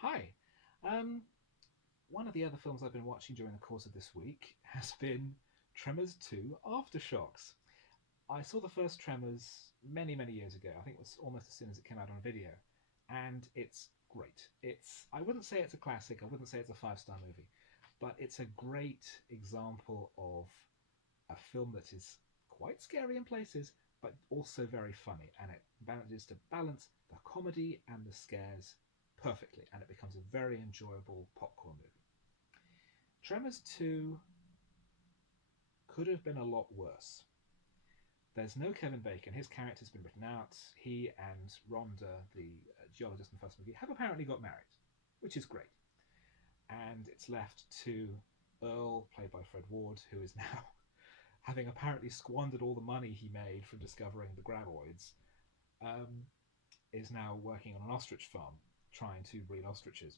Hi. Um, One of the other films I've been watching during the course of this week has been Tremors 2 Aftershocks. I saw the first Tremors many, many years ago. I think it was almost as soon as it came out on video. And it's great. I wouldn't say it's a classic, I wouldn't say it's a five-star movie, but it's a great example of a film that is quite scary in places, but also very funny. And it manages to balance the comedy and the scares perfectly, and it becomes a very enjoyable popcorn movie. Tremors 2 could have been a lot worse. There's no Kevin Bacon. His character's been written out. He and Rhonda, the geologist in the first movie, have apparently got married, which is great. And it's left to Earl, played by Fred Ward, who is now, having apparently squandered all the money he made from discovering the graboids, um, is now working on an ostrich farm, trying to breed ostriches.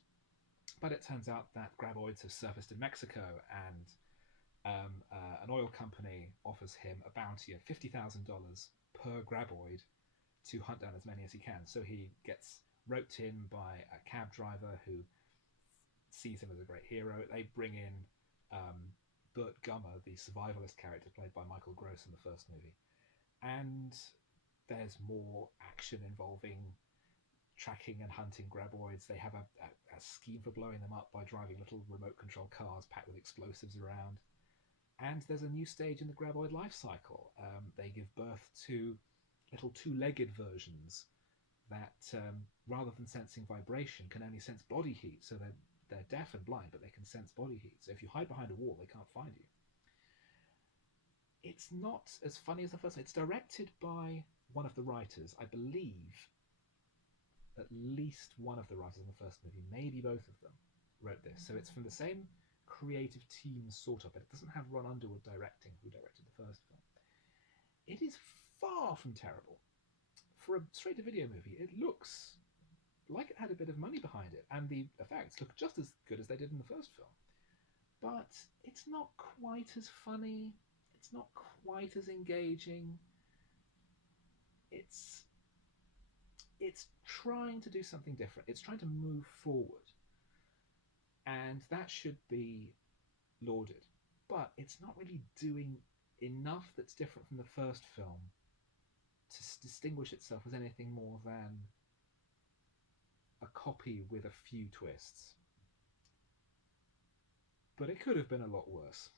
But it turns out that graboids have surfaced in Mexico, and an oil company offers him a bounty of $50,000 per graboid to hunt down as many as he can. So he gets roped in by a cab driver who sees him as a great hero. They bring in Burt Gummer, the survivalist character played by Michael Gross in the first movie. And there's more action involving tracking and hunting graboids. They have a scheme for blowing them up by driving little remote control cars packed with explosives around. And there's a new stage in the graboid life cycle. They give birth to little two-legged versions that, rather than sensing vibration, can only sense body heat. So they're deaf and blind, but they can sense body heat. So if you hide behind a wall, they can't find you. It's not as funny as the first one. It's directed by one of the writers, I believe. At least one of the writers in the first movie, maybe both of them, wrote this. So it's from the same creative team, sort of, but it doesn't have Ron Underwood directing, who directed the first film. It is far from terrible. For a straight-to-video movie, it looks like it had a bit of money behind it, and the effects look just as good as they did in the first film. But it's not quite as funny. It's not quite as engaging. It's trying to do something different. It's trying to move forward. And that should be lauded. But it's not really doing enough that's different from the first film to distinguish itself as anything more than a copy with a few twists. But it could have been a lot worse.